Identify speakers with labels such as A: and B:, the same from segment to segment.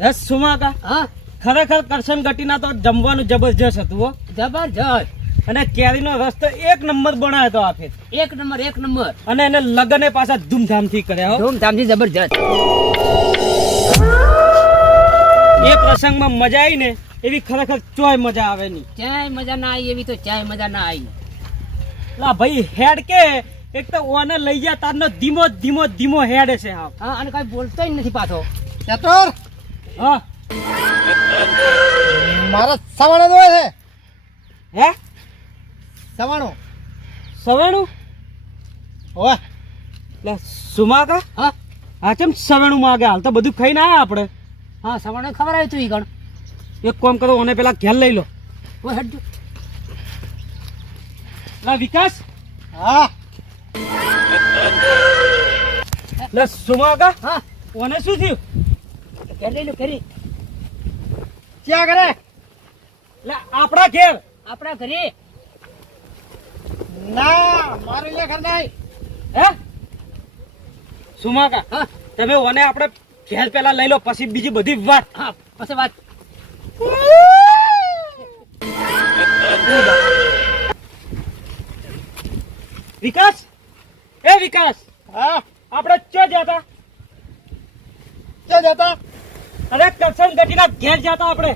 A: હે સુમાકા
B: હા.
A: ખરેખર કરશન ગટીના તો જમવાનું જબરજસ્ત હતું હો.
B: જબરજસ્ત.
A: અને કેરીનો રસ તો એક નંબર બનાવ્યો હતો આ
B: એક નંબર એક નંબર.
A: અને એને લગ્ન પાછા ધૂમધામથી કર્યા
B: ધૂમધામથી જબરજસ્ત.
A: એ પ્રસંગમાં મજા આવી ને એવી ખરેખર ચોય મજા આવે નહીં
B: ચાય મજા ના આવી એવી તો ચાય મજા ના આવી.
A: લા ભાઈ હેડ કે એક તો ઓને લઈ ગયા તારનો ધીમો ધીમો ધીમો હેડ છે હા
B: હા અને કઈ બોલતોય નથી પાછો.
C: ચતુર!
A: હા.
C: મારે સવાણો દોય છે.
A: હે?
C: સવાણો.
A: સવાણું?
C: ઓવે
A: લે સુમાકા
B: હા.
A: હા કેમ સવાણું માગે? હાલ તો બધું ખાઈને આયા આપણે.
B: હા સવારે ખબર આવી તું ઈ ગણ.
A: એક કામ કરો ઓને પેલા ઘેર લઈ લો.
B: ઓય હટજો.
A: લા વિકાસ?
C: હા.
A: લે સુમાકા
B: હા.
A: ઓને શું થયું?
B: ઘેર લઈ લો ઘેરી
C: ક્યાં કરે
A: એટલે આપણા ઘેર.
B: આપણા ઘરે.
C: ના મારે લે ઘર નહીં.
A: હે? સુમાકા
B: હા.
A: તમે ઓને આપણે ઘેર પેલા લઈ લો પછી બીજી બધી વાત.
B: હા પછી વાત.
A: વિકાસ? એ વિકાસ
C: હા?
A: આપણે ચો જતા?
C: ક્યાં જતા?
A: અરે કરશન ગટીના ઘેર જતા આપણે.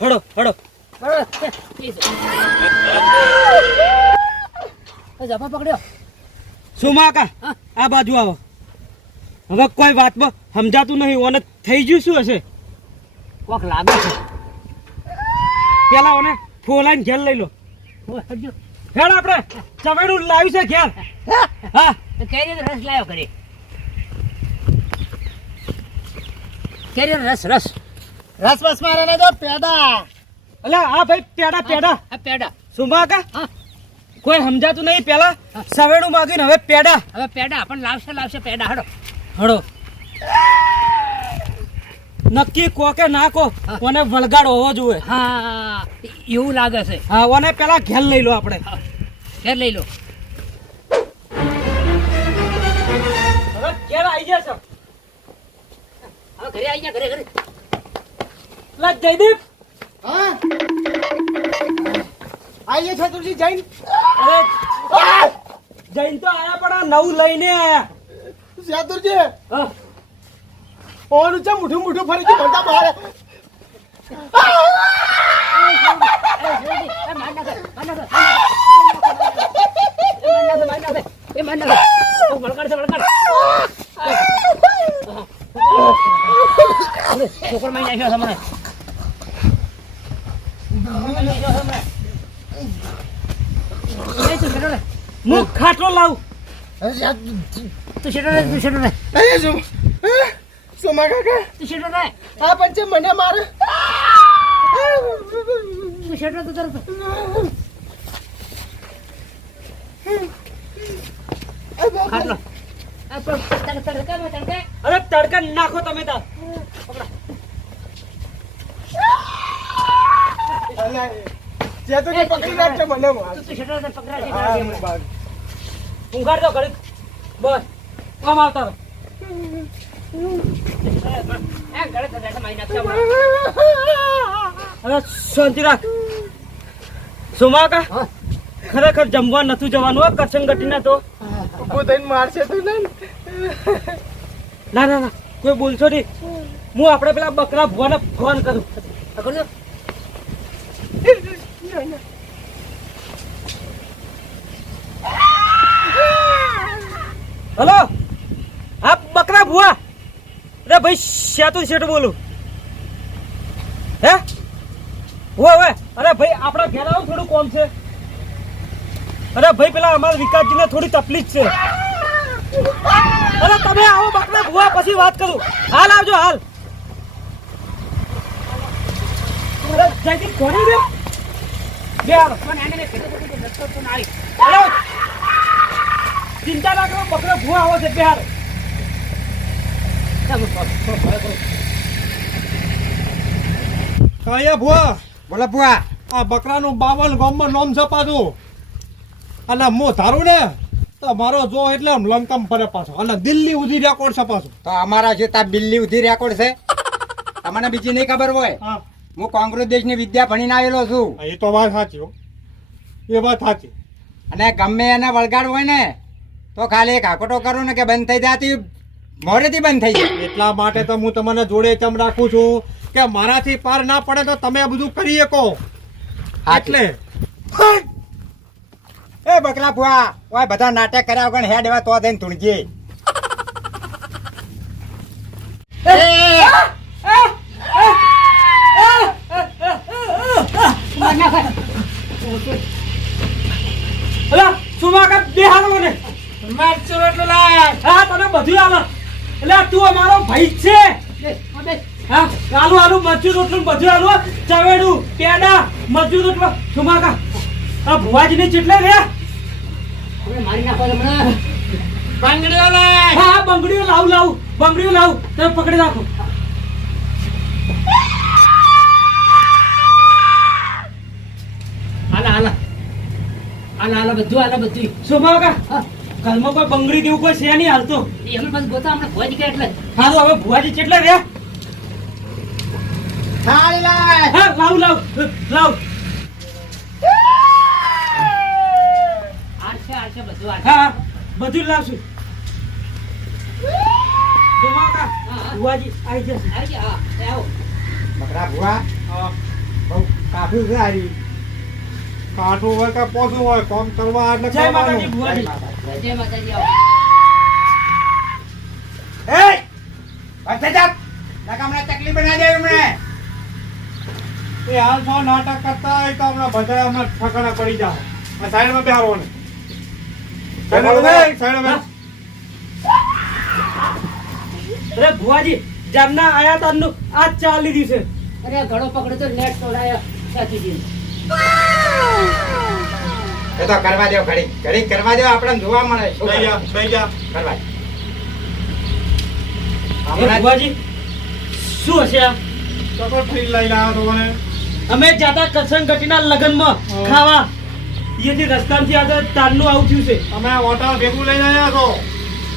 A: હડો હડો.
B: જપા પકડ્યો.
A: સુમાકા આ બાજુ આવો. હવે કોઈ વાતમાં સમજાતું નહીં ઓને થઈ ગયું શું હશે?
B: કોક લાગે છે.
A: પેલા ઓને ફોલાઈને ઘેર લઈ લો. ઘેર આપણે. ચવેડું લાવ્યું છે ઘેર. હા.
B: કઈ રીતે રસ લાવ્યો ઘરે? કેરીનો રસ રસ.
C: રસ બસ મારે ને જો પેડા.
A: અલે આ ભાઈ પેડા પેડા.
B: આ પેડા.
A: સુમાકા
B: હા.
A: કોઈ સમજાતું નહીં પેલા? સવેડું માગીને હવે પેડા.
B: હવે પેડા પણ લાવશે લાવશે પેડા. હડો.
A: હડો. નક્કી કો કે ના કો કોને વળગાડ હોવો જોઈએ.
B: હા એવું લાગે છે.
A: હા ઓને પેલા ઘેર લઈ લો આપણે.
B: ઘેર લઈ લો.
A: ઘરે આવી
B: જા ઘરે ઘરે
A: લા જયદીપ
C: હા આઈએ ચતુરજી જૈન
A: અરે જૈન તો આયા પણ આ નવું લઈને આયા
C: ચતુરજી
A: હા.
C: ઓનું છે મુઠું મુઠું ફરી ગયું ભરતા બહાર
B: એ, માર નાખે. એ નાખે. ઓ, વળગાડ છે, વળગાડ. છોકરો મારી નાખ્યો છે મને. મારી નાખ્યો છે મને. એ, તું શેઠો રે.
A: હું ખાટલો લાવું
B: તું શેઠો રે, તું શેઠો રે.
C: અરે શું સોમા કાકા
B: તું શેઠો રે.
C: આ પંચે
B: ખાટલો.
A: અરે તડકા નાખો તમે તાર.
B: તું પકડા.
A: ઊંઘાડ બસ. કામ આવતા શાંતિ રાખ. સુમાકા ખરેખર જમવા નથી જવાનું કરસંગટી ગટીના તો.
C: ઊભું થઈને મારશે તું ને?
A: ના ના ના, કોઈ બોલશો નહીં. હું આપણે પેલા બકરા ભુવાને ફોન કરું. હલો? હા બકરા ભુવા. અરે ભાઈ શેતું શેઠ બોલું. હે? હોય હોય અરે ભાઈ, આપણા ઘેર થોડું કોમ છે. અરે ભાઈ પેલા અમારા વિકાસજીને થોડી તકલીફ છે. અરે તમે આવો બકરા ભૂવા પછી વાત કરું. હાલ આવજો હાલ. જયદીપ કોની બે
B: આવી.
A: ચિંતા ના કરો બકરા ભૂવા આવો છે બે હાલો.
B: ભૂવા.
D: કાયા ભુવા
C: બોલો બુઆ
D: આ બકરાનું બાવન ગામમાં નામ છપાતું. અને હું ધારું ને તમારો જો એટલે આમ લંકમ ફરે પાછો. અને દિલ્હી ઉધી રેકોર્ડ છે પાછો.
E: તો અમારા જે તા દિલ્હી ઉધી રેકોર્ડ છે તમને બીજી નહીં ખબર હોય?
D: હા.
E: હું કોંગ્રેસ દેશની વિદ્યા ભણીને આવેલો છું.
D: એ તો વાત સાચી હો. એ વાત સાચી.
E: અને ગમે એને વળગાડ હોય ને તો ખાલી એક હાકોટો કરો ને કે બંધ થઈ જાતી મોરેથી બંધ થઈ જાય
D: એટલા માટે તો હું તમને જોડે તેમ રાખું છું કે મારાથી પાર ના પડે તો તમે બધું કરી શકો એટલે.
E: એ બકલા ભુવા ઓય બધા નાટક કર્યા વગર હેડ એવા તો દઈને તુણજી
A: અલા સુમાકા બે હાલો મને? હા તને બધું આલો એટલે તું અમારો ભાઈ છે. હા આલુ આલુ મજૂર રોટલું બધું આલુ ચવેડું પેડા મરચું રોટલો. સુમાકા આ ભુવાજી ની ચેટલે રે
B: હવે મારી નાખો તમને
A: હા હા બંગડીઓ લાવ લાવ. બંગડીઓ લાવ. તમે પકડી રાખો.
B: હાલા હાલા. હાલા હાલા બધું હાલા બધું
A: સુમાકા
B: હા.
A: ઘરમાં કોઈ બંગડી જેવું કોઈ છે નહીં હાલતો.
B: એ અમે બસ ગોતા હમણાં ભોજ ગયા એટલે
A: હાલો હવે ભુવાજી
E: કેટલા રહ્યા?
A: હા લાવ લાવ. લાવ.
B: છે બધું
A: હા બધું લાવશું. ભુવાજી આવી જશે.
B: આવી ગયા હા. આવો.
E: બકરા ભુવા.
D: હા,
E: બહુ કાફી છે હારી
D: કાઠું હોય કે પોસું હોય કોમ કરવા એટલે
A: જય માતાજી. ભુવાજી.
B: જય માતાજી. આવો.
E: એ! ચકલી દે એમણે.
D: એ હાલ છો નાટક કરતા હોય તો હમણાં બધા હમણાં ઠકાણા પડી જાઓ. આ સાઈડમાં બેહારો ને સાઈડમાં બેસ, સાઈડમાં બેસ.
A: અરે ભુવાજી જામના આયા તારનું આ ચા લીધી છે
B: અરે ઘડો પકડ્યો તો નેટ તોડાયા સાચી
E: એ તો કરવા દેવ ઘડી ઘડી કરવા દેવ આપણને જોવા મળે શું
D: જા, બેહી જા.
E: કરવા.
A: ભુવાજી શું હશે આ
D: તો ફ્રી લઈ આવ્યો તો મને.
A: અમે જાતા કરશન ગટીના લગનમાં
D: હા.
A: ખાવા અહીંયાથી રસ્તામાંથી આ તારનું આવું થયું છે.
D: અમે હોટલ ભેગું લઈને આવ્યા છો?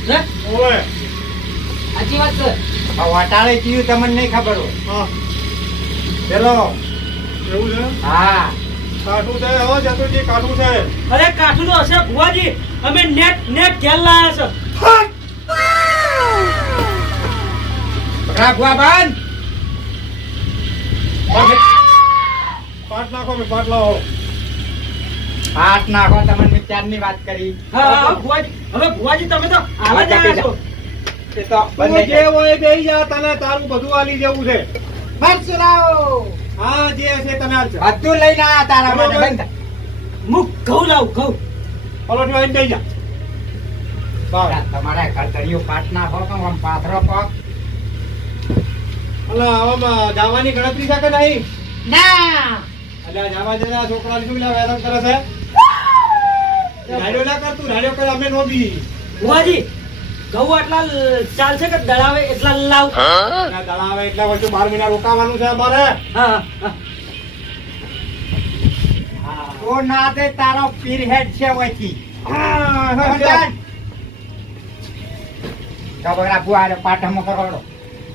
A: હે?
D: ઓવે.
B: સાચી વાત છે.
E: આ વાટાળે કયું તમને નહીં ખબર હોય.
D: હા.
E: પેલો.
D: એવું છે?
E: હા.
D: કાઠું છે? હવે જતુરજી કાઠું છે.
A: અરે કાઠું તો હશે ભુવાજી. અમે નેટ નેટ ઘેર લાયા છે.
E: ભુવા બંધ.
D: પાટ નાખો મેં પાટ લાવો.
E: હાથ નાખો તમને ક્યારની વાત કરી.
A: હવે ભુવાજી તમે તો આવા જ છો.
E: એ તો બંધ
D: જે હોય બેહી જા તને તારું બધું આલી જેવું છે.
E: મરચું લાવો.
D: હા જે છે તમે હાલ
E: બધું લઈને આયા તારા માટે બંધ
A: મુક ઘઉં લાવ ઘઉં.
D: પલોઠી વાળીને બેહી જા. બસ
E: તમારે પાટ નાખો કે આમ પાથરો પગ
D: અલા આવામાં જવાની ગણતરી છે કે નહીં?
E: ના.
D: જવા દેના છોકરા શું કરે છે? રાડ્યો ના કર તું રાડ્યો કર અમે નો બી.
A: ઘઉં આટલા ચાલશે કે દળાવે એટલા લાવ?
D: ના દળાવે એટલા વર્ષો બાર મહિના રોકાવાનું છે અમારે.
E: તો ના તે તારો પીરહેડ છે પાઠમો કરોડો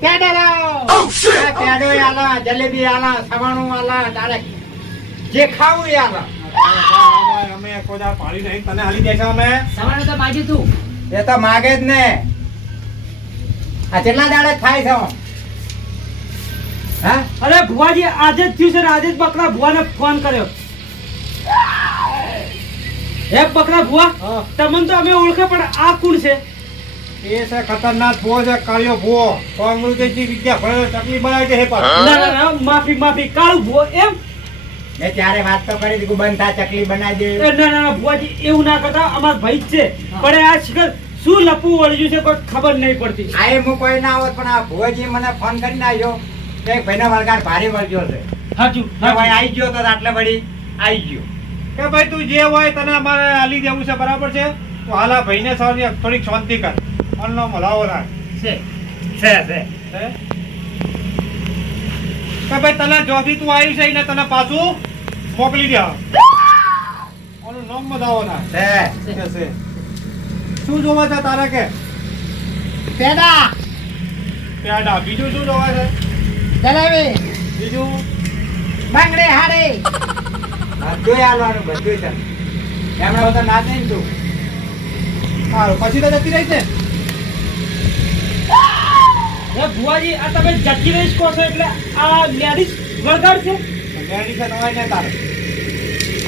E: પેડો આ પેડો આલા જલેબી આલા સવાણું આલા તારે જે ખાવું એ આલા.
D: અમે કોઈ પાડી નહીં તને હાલી દેશે અમે
B: સવારે તો બાજુ તું.
E: એ તો માગે જ ને. આ કેટલા દાડે ખાય છે? હા?
A: અરે ભુવાજી આજે જ થયું છે આજે જ બકરા ભુવાને ફોન કર્યો. હે બકરા ભુવા તમને તો અમે ઓળખે પણ આ કોણ છે?
D: એ છે ખતરનાક ભૂવો છે કાળિયો ભૂવો. કોંગ્રેસ દેશની વિદ્યા ભણે ચકલી બનાવી દે હે પાછો.
A: ના ના ના માફી માફી. કાળું ભુવો એમ?
E: મેં ત્યારે વાત તો કરી દીધું બંધ થા ચકલી બનાવી દે.
A: ના ના ભુવાજી એવું ના કરતા અમાર ભાઈ છે. પણ આ શિખર શું લપવું વળ્યું છે કોઈ ખબર નહીં પડતી.
E: આ એ હું કોઈ ના હોત પણ આ ભુવાજી મને ફોન કરીને આવ્યો કે ભાઈનો વળગાર ભારે વળગ્યો છે.
A: હાચું
E: હા ભાઈ આવી ગયો તો આટલે વળી આવી ગયો.
D: કે ભાઈ તું જે હોય તને અમારે હાલી દેવું છે બરાબર છે? તો હાલા ભાઈને સારી થોડીક શાંતિ કર. અન્નો મલાવો રાખ.
A: છે
E: છે છે.
D: હે? કે ભાઈ તને જોથી તું આવી છે એને તને પાછું મોકલી દે. આનું નામ બતાવો ના
E: છે
D: કે છે. શું જોવા છે તારે કે?
E: પેડા.
D: પેડા. બીજું શું જોવા છે?
E: જલેબી.
D: બીજું?
E: બંગડે હારે. બધું આલવાનું બધું છે એમણે બધા ના દે ને તું.
D: સારું પછી તો જતી રહી છે.
A: એ ભુવાજી આ તમે જતી રહીશ કહો છો એટલે આ લેડીઝ વળગાડ છે?
D: લેડીઝ છે નવાઈ ને તારે.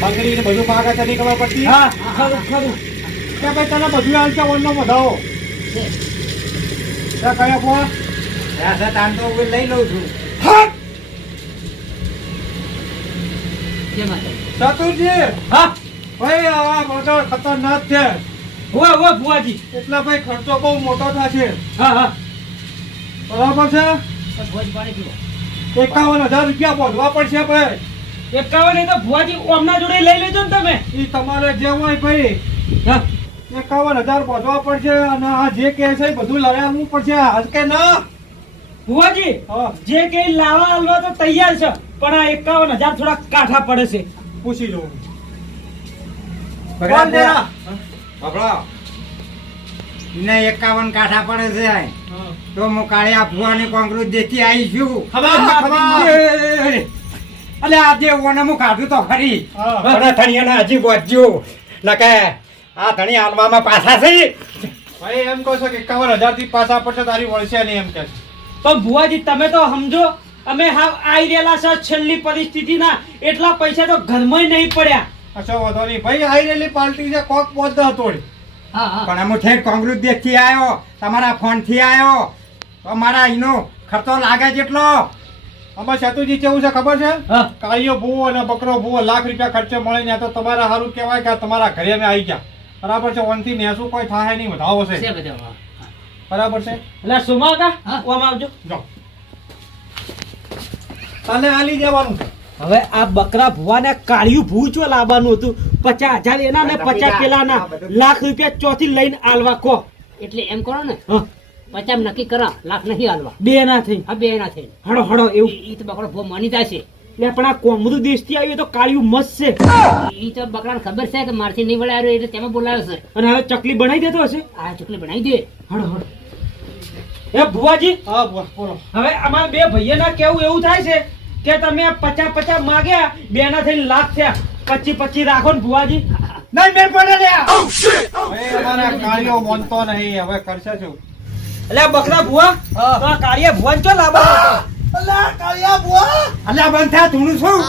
D: બંગડી ને બધું પાકે છે નહીં ખબર પડતી?
A: હા ખરું ખરું.
D: કે ભાઈ તને બધું હાલ છે ઓનનો વધાવો? ત્યાં કયા ફોન
E: રાસા તાન તો હું લઈ લઉં છું.
D: ચતુરજી!
A: હા.
D: ભાઈ આ બધો ખતરનાક છે.
A: હોવે ભુવાજી.
D: એટલા ભાઈ ખર્ચો બહુ મોટો થશે.
A: હા હા.
D: બરાબર છે
B: ભોજ પાણી પીવો
D: એકાવન હજાર રૂપિયા બોલવા પડશે ભાઈ.
A: એકાવન એ તો ભુવાજી ઓમના જોડે લઈ લેજો ને તમે.
D: એ તમારે જે હોય ભાઈ.
A: હા.
D: એકાવન હજાર પહોંચવા પડશે અને આ જે કે છે બધું લડાવવું પડશે. હાલ કે ના?
A: ભુવાજી
D: હા.
A: જે કે લાવા હાલવા તો તૈયાર છે પણ આ એકાવન હજાર થોડા કાઠા પડે છે.
D: પૂછી લઉં.
E: ભગવાન ને એકાવન કાંઠા પડે છે તો હું કાળિયા ભુવાની કોંગ્રેસ દેતી આવી છું.
D: ખબર ખબર
E: અલે આજે ઓને હું કાઢું તો ખરી. પણ ધણિયાને હજી પહોંચ્યું નકે આ ધણી હાલવામાં પાછા છે.
D: ભાઈ એમ કહો છો કે એકાવન હજારથી પાછા પડશે તારી વળશે નહીં એમ કે છે.
A: પણ ભુવાજી તમે તો સમજો અમે હા આવી રહેલા છે છેલ્લી પરિસ્થિતિના. એટલા પૈસા તો ઘરમાં નહીં પડ્યા.
D: કશો વાંધો નહીં. ભાઈ આવી રહેલી પાર્ટી છે કોક પોત હતોડી.
E: પણ હું ઠેક કોંગ્રેસ દેખથી આવ્યો તમારા ફોનથી આવ્યો તો મારા એનો ખર્ચો લાગે જેટલો?
D: આમાં સેતુજી કેવું છે ખબર છે?
A: હા.
D: કાળીયો ભૂવો અને બકરો ભૂવો લાખ રૂપિયા ખર્ચે મળે ને તો તમારા સારું કહેવાય કે તમારા ઘરે અમે આવી ગયા. બરાબર છે ઓનથી નેસું કોઈ થાય નહીં વધાવો
B: છે.
D: છે
B: બધા હા.
D: બરાબર છે?
A: એટલે ઓમ આવજો.
D: જો તને આલી જવાનું છે.
A: હવે આ બકરા ભુવાને કાળિયું ભૂ ચો લાવવાનું હતું? પચાસ હજાર એના ને પચાસ પેલાના લાખ રૂપિયા ચોથી લઈને આલવા કો.
B: એટલે એમ કરો ને પચાસ નક્કી કરા લાખ નહીં આલવા.
A: બે ના થઈ.
B: હા બે ના થઈ.
A: હડો હડો એવું.
B: ઈ તો બકરો ભો માની જશે.
A: એટલે પણ આ કોમરું દેશથી આવ્યું તો કાળિયું મસ્ત છે.
B: ઈ તો બકરાને ખબર છે કે મારથી નહીં વળાયો એટલે તેમાં બોલાવ્યો છે.
A: અને હવે ચકલી બનાવી દેતો હશે.
B: આ ચકલી બનાવી દે.
A: હડો હડો એ ભુવાજી
D: હા બોલ બોલો.
A: હવે અમારા બે ભાઈઓના કેવું એવું થાય છે? કે તમે પચાસ પચાસ માગ્યા બે ના થઈને લાખ થયા. પચી પચી રાખો ને ભુવાજી.
E: નહીં મેં પડે લે
D: અમારા કાર્યો માનતો નહીં હવે કરશે શું
A: એટલે બકરા ભુવા? તો આ કાર્ય ભુવાને ચો
C: કાળિયા
E: અલ્યા બંધ ધૂણું છું.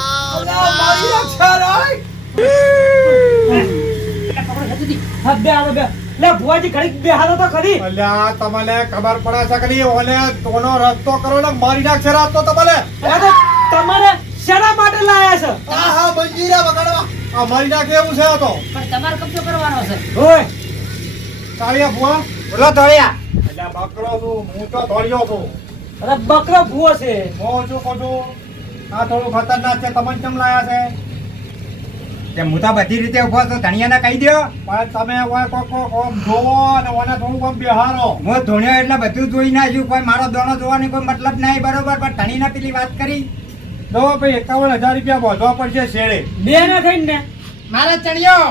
C: મારી
A: લે ભુવાજી તો ખરી.
D: તમને ખબર પડે છે કે ઓને તોનો રસ્તો કરો ને મારી નાખશે રાત તો તમને.
A: આ તો તમારે શેના માટે લાયા છે?
C: હા હા બંજીરા વગાડવા.
D: આ મારી નાખે એવું છે તો?
B: પણ તમારે કબજો કરવાનો છે.
A: ઓય.
D: તાળિયા ભુવા?
E: બોલો તાળિયા.
D: એટલે બકરો છું હું તો ધોળિયો છું.
A: અરે બકરો ભુવો છે.
D: હું છું કહું છું આ થોડું ખતરનાક છે તમને કેમ લાયા છે?
E: તે હું તો બધી રીતે ઊભો છું ધણિયાને કહી દ્યો.
D: પણ તમે ઓય કોક કોક જોવો અને ઓને થોડું કોમ બેહારો.
E: હું ધોણ્યો એટલે બધું જોઈ નાખ્યું કોઈ મારો દોણો જોવાની કોઈ મતલબ નહીં બરોબર પણ ધણીને પેલી વાત કરી.
D: જો ભાઈ એકાવન હજાર રૂપિયા બોધવા પડશે શેડે
A: બે ના થઈને ને?
E: મારા ચણિયો.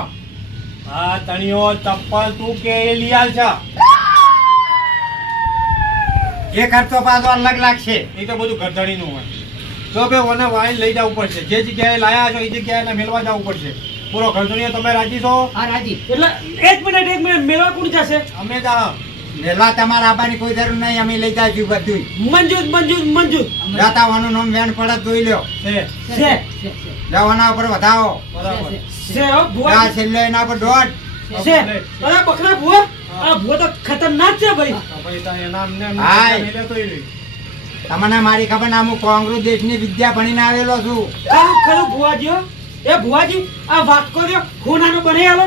D: હા તણિયો ચપ્પલ તું કે એ લિયાલ છે
E: એ ખર્ચો પાછો અલગ લાગશે.
D: એ તો બધું ગરદડીનું હોય. તો ભાઈ ઓને વાઈન લઈ જવું પડશે. જે જગ્યાએ લાયા છો એ જગ્યાએ મેળવા જવું પડશે. પૂરો ગરદડીઓ તમે રાજી છો?
B: હા રાજી.
A: એટલે એક મિનિટ એક મિનિટ મેળવા કોણ જશે?
D: અમે જા
E: મેલવા તમારા આબાની કોઈ જરૂર નહીં અમે લઈ જાય છું બધું
A: મંજૂર મંજૂર. મંજૂર
E: રાતાવાનું નામ વેણ પડે જોઈ લ્યો.
D: છે
E: જવાના ઉપર વધાવો.
B: છે,
E: ઓ
A: ભુવા.
E: છેલ્લો એના પર દોઢ
A: છે અરે બકરા ભુવા. આ ભુવા તો ખતરનાક છે ભાઈ.
D: ભાઈ તારે એના અમને એમને તો ઈ
E: તમને મારી ખબર ના હું કોંગ્રેસ દેશની વિદ્યા ભણીને આવેલો છું.
A: ખરું ખરું ભુવાજી એ ભુવાજી આ વાત કર્યો ખૂનાનો બની આલો.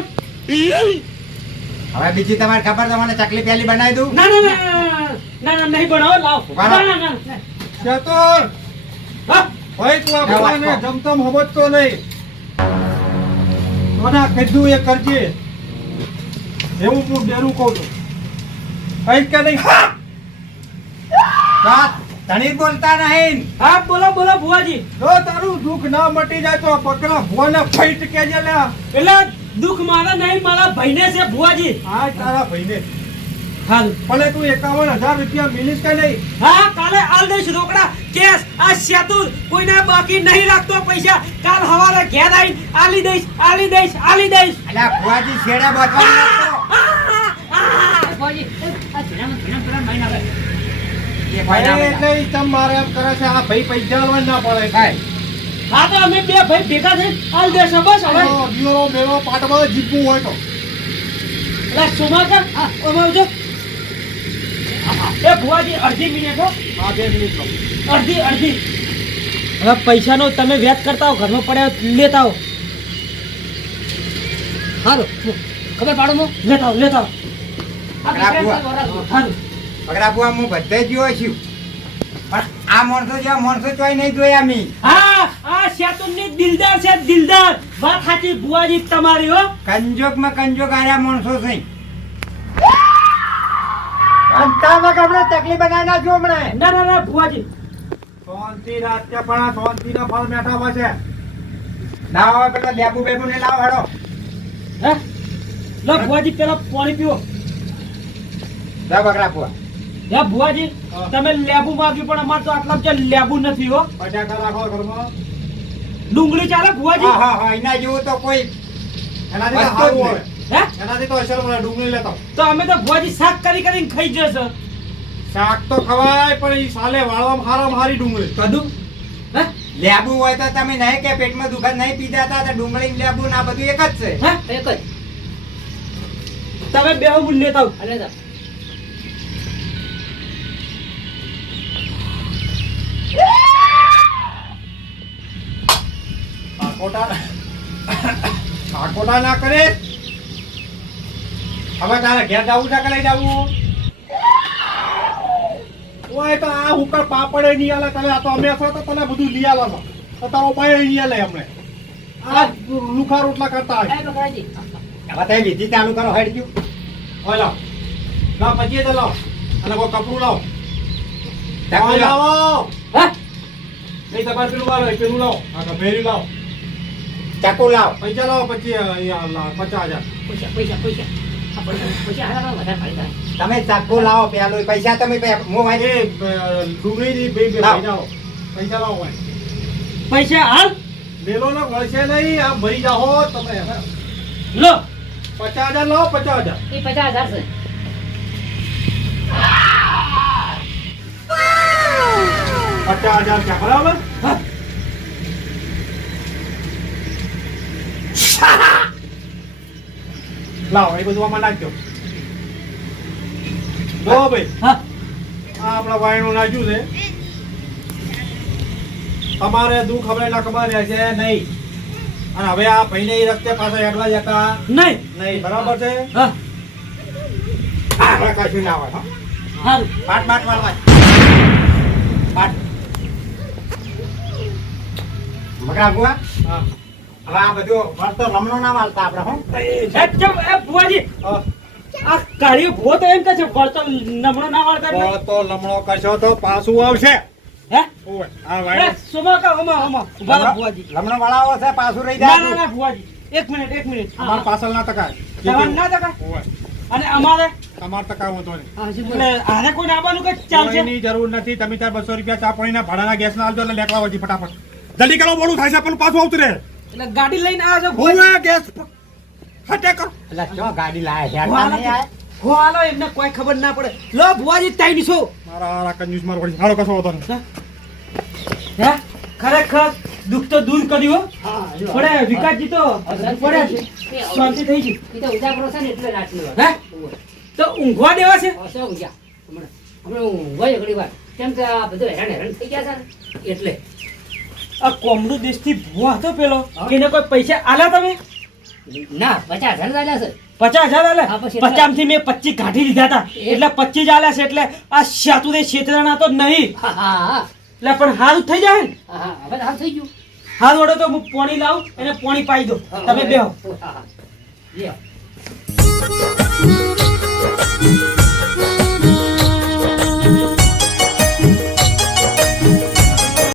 E: હવે બીજી તમારે ખબર તમને ચકલી પેલી બનાવી દઉં?
A: ના ના ના ના, નહીં બનાવો લાવ. ના ના ના.
D: ચતુર
A: હા.
D: ભાઈ તું આ
E: ના, વાત
D: ભગવાનને
E: કહો.
D: જમતમ સમજતો નહીં. તોના કીધું એ કરજે. એવું હું ડેરું કહું છું. કઈ કે નહીં. હા!
E: વાત ધણી બોલતા નહીં.
A: હા બોલો બોલો ભુવાજી.
D: જો તારું દુઃખ ના મટી જાય તો આ બકરા ભુવાને ફાઈટ કેજે લે
A: એટલે દુઃખ મારા નહીં મારા ભાઈને છે ભુવાજી.
D: હા તારા ભાઈને.
A: હાલ.
D: ભલે તું એકાવન હજાર રૂપિયા મિલીશ કે નહીં?
A: હા કાલે આલ દઈશ રોકડા. કેસ આ સેતુ કોઈને બાકી નહીં રાખતો પૈસા. કાલ હવારે ઘેર આવી આલી દઈશ આલી દઈશ આલી દઈશ.
E: અલા ભુવાજી છેડા
A: આ,
B: ભુવાજી, આ ઝીણામાં ઝીણા પેલા મહિના
D: એટલે તમ મારે એમ કરે છે આ ભાઈ પૈસા ના પડે
E: ભાઈ
A: હા તો અમે બે ભાઈ ભેગા થઈ હાલ દેશો બસ હવે.
D: મેળો પાટમાં જીતવું હોય તો.
A: એટલે સુમાકર અમાવજો એ ભુવાજી અડધી મિનિટ હો.
D: હા બે મિનિટ
A: અડધી અડધી. હવે પૈસાનો તમે વ્યાજ કરતા હો ઘરમાં પડ્યા લેતા હો.
B: હારું, ખબર પાડો મો
A: લેતા હો લેતા હો.
E: બુઆ હું બધે જ જોયો છું. પણ આ માણસો જેવા માણસો ચોય નહીં જોયા મી
A: હા આ શેતુનની દિલદાર છે દિલદાર. વાત સાચી ભુવાજી તમારી હો.
E: કંજોકમાં કંજોક આર્યા માણસો છે. અંતામાં તકલીફ બનાવી નાખ્યો હમણાં.
A: ના ના ના ભુવાજી.
D: શાંતિ રાખજે પણ આ શાંતિના ફળ મેઠા હોય છે.
E: ના હોય પેલા લેબુ બેબુ ને લાવ હડો
A: હે? લો ભુવાજી પેલો પાણી પીવો.
E: જા બકરા બુઆ
A: ભુવાજી તમે લેબુ માગ્યું પણ અમાર તો આટલા જે લેબુ નથી હો.
D: બટાકા રાખો ઘરમાં.
A: ડુંગળી ચાલે ભુવાજી?
E: હા હા એના જેવું તો કોઈ
D: એનાથી તો સારું હોય.
A: હે?
D: એનાથી તો અસર મળે ડુંગળી લેતો.
A: તો અમે તો ભુવાજી શાક કરી કરીને ખાઈ જશે.
D: શાક તો ખવાય પણ ઈ સાલે વાળવામાં હારામાં હારી ડુંગળી.
E: કદું?
A: હે?
E: લેબુ હોય તો તમે નહીં કે પેટમાં દુખત નહીં પીતા હતા તો ડુંગળી ને લેબુ ના બધું એક જ છે.
A: હે?
B: એક જ.
A: તમે બે હું લેતા આવું.
B: જા.
D: આ ખોટા ના કરે. હવે તારે ઘેર જવું છે કે લઈ જવું? ઓય તો આ ઉપર પાપડે નહીં આલે. તમે આ તો અમે છો તો તને બધું લઈ આલો છો. તો તારો પાય નહીં આલે અમને. આ લુખા રોટલા કરતા.
E: હવે તમે વિધિ ચાલુ કરો હેડ ગયું.
D: હોય લાવ લો પછી તો લાવ અને કોઈ કપડું લાવ.
E: લાવો.
D: નહીં તમારે પેલું લાવો પેલું લાવ હા તો ભેરી લાવ.
E: ચાકુ લાવ
D: પૈસા લાવો પછી અહીંયા લાવ પચાસ હજાર
B: પૈસા, પૈસા, પૈસા.
E: તમે ચાકુ લાવો પેલું પૈસા તમે
D: ડુંગળી બે બે
E: લાવ.
D: પૈસા લાવો પૈસા લાવો ભાઈ
A: પૈસા હાલ
D: મેલો ને વળશે નહીં આ ભરી જાઓ તમે
A: લો
D: પચાસ હજાર લો પચાસ હજાર
B: એ પચાસ હજાર છે.
D: પચાસ હજાર બરાબર
A: હા.
D: લાવો એ બધું આમાં નાખજો જો ભાઈ
A: હા.
D: આ આપણા વાયણું નાખ્યું છે. તમારે દુઃખ હવે ખબર છે નહીં. અને હવે આ ભાઈને એ રસ્તે પાછા હેડવા જતા.
A: નહીં.
D: નહીં બરાબર છે?
A: હા.
E: હવે કશું ના હોય હો. પાટ પાટ વાળવા પાટ. મકરા ગુવા
D: હા.
E: આ બધું વળતો રમણો ના વાળતા આપણે હો.
A: એ ભુવાજી આ કાળીઓ ભૂવો તો એમ કે છે વળતો નમણો ના વાળતા એટલે.
D: તો તો લમણો કરશો તો પાછું આવશે.
A: હે?
D: આ
A: અરે,
D: વાયણું
A: સુમાકા, હમા, હમા. ઊભા ભુવાજી.
E: લમણો વાળાઓ છે પાછું રહી
A: ના, ના,
E: જાય.
A: ના, ભુવાજી. એક મિનિટ, એક મિનિટ.
D: અમાર પાછળ ના
A: જવાન ના ટકા? અને અમારે?
D: તમાર ટકા હોતો નહીં.
A: આને કોઈ આવવાનું કે ચાલશે?
D: જરૂર નથી. તમે ત્યાં બસો રૂપિયા ચા પાણીના ભાડાના ગેસના આલજો એટલે લેકવા વળજી ફટાફટ. જલ્દી કરો મોડું થાય છે પણ પાછું આવતું રહે.
A: એટલે ગાડી લઈને આવ્યા છો.
D: ઓવે, ગેસ હટે કરો.
E: એટલે શું ગાડી લાયા
A: છે?
E: હેડતા નહીં આય
A: હો, હાલો, એમને કોઈ ખબર ના પડે. લો ભુવાજી તાઈ નીસો
D: મારા હારા કંજૂસ માર વળી. હાલો કશો હતો
A: હે? ખરેખર દુઃખ તો દૂર કર્યો હો.
B: હા, જો.
A: પડે વિકાસજી તો પડે. છે શાંતિ થઈ ગઈ.
B: એ તો ઉજાગરો છે ને એટલે રાતની
A: હે? તો ઊંઘવા દેવા છે?
B: હશે ઊંઘ્યા? હમણાં. હમણાં ઊંઘવા ઘણી વાર. કેમ કે આ બધું હેરાન હેરાન થઈ ગયા છે એટલે.
A: આ કોમડું દેશથી ભૂવા હતો પેલો. એને કોઈ પૈસા આલા તમે?
B: ના પચાસ હજાર આલ્યા છે.
A: પચાસ હજાર આલે પચાસથી મેં પચીસ કાઢી લીધા હતા. એટલે પચીસ આલ્યા છે એટલે આ શાતુરે છેતરાણા તો નહીં.
B: હા હા હા.
A: એટલે પણ હારું થઈ જાય ને?
B: હા, હા હવે તો હાલ થઈ ગયું.
A: હાલ વડે તો હું પોણી લાવું એને પોણી પાઈ દો તમે બેહો.
B: હા, હા. લ્યો.